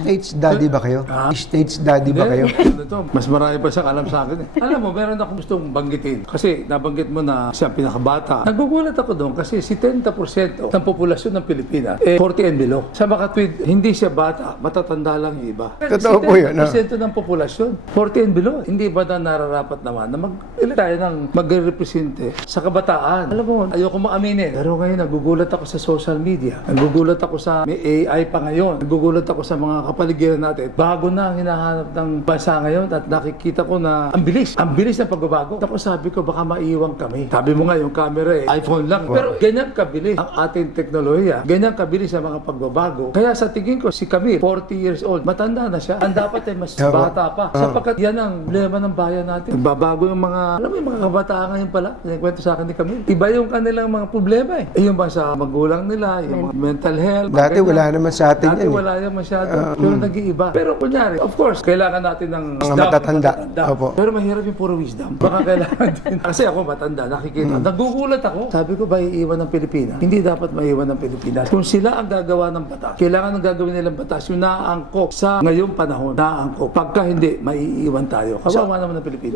States daddy ba kayo? Ah. States daddy ba kayo? Ano to? Mas marami pa siyang alam sa akin. Eh. Alam mo, meron akong gustong banggitin. Kasi nabanggit mo na siya ang pinakabata. Nagugulat ako doon kasi si 30% ng populasyon ng Pilipinas, eh, 40 and below. Sa makatwid, hindi siya bata, matatanda lang yung iba. Totoo po yun, ah. 30% ng populasyon, 40 and below. Hindi ba na nararapat naman na mag tayo ng magre-represente sa kabataan? Alam mo, ayoko maaminin. Pero ngayon, nagugulat ako sa social media. Nagugulat ako sa may AI pa ngayon. Nagugulat ako sa mga kapaligiran natin. Bago na ang hinahanap ng bansa ngayon at nakikita ko na ang bilis. Ang bilis ng pagbabago. Tapos sabi ko, baka maiwan kami. Sabi mo nga, yung camera eh, iPhone lang. Pero ganyan kabilis ang ating teknolohiya. Ganyan kabilis ang mga pagbabago. Kaya sa tingin ko, si Camille, 40 years old, matanda na siya. Ang dapat ay mas bata pa. Sapagkat yan ang problema ng bayan natin. Nagbabago yung mga, alam mo yung mga kabataan ngayon pala. Kwento sa akin ni Camille. Iba yung kanilang mga problema eh. Yung ba sa magulang nila, yung mga mental health. Dati wala naman sa atin Dati yan. eh. wala yan masyado. Pero nag-iiba. Pero kunyari, of course, kailangan natin ng Mga matatanda. Opo. Pero mahirap yung puro wisdom. Baka kailangan din. Kasi ako matanda, nakikita. Mm. Nagugulat ako. Sabi ko, ba iiwan ng Pilipinas? Hindi dapat maiwan ng Pilipinas. Kung sila ang gagawa ng batas, kailangan ang gagawin nilang batas yung naaangkop sa ngayong panahon. Naaangkop. Pagka hindi, maiiwan tayo. Kawawa naman ng Pilipinas.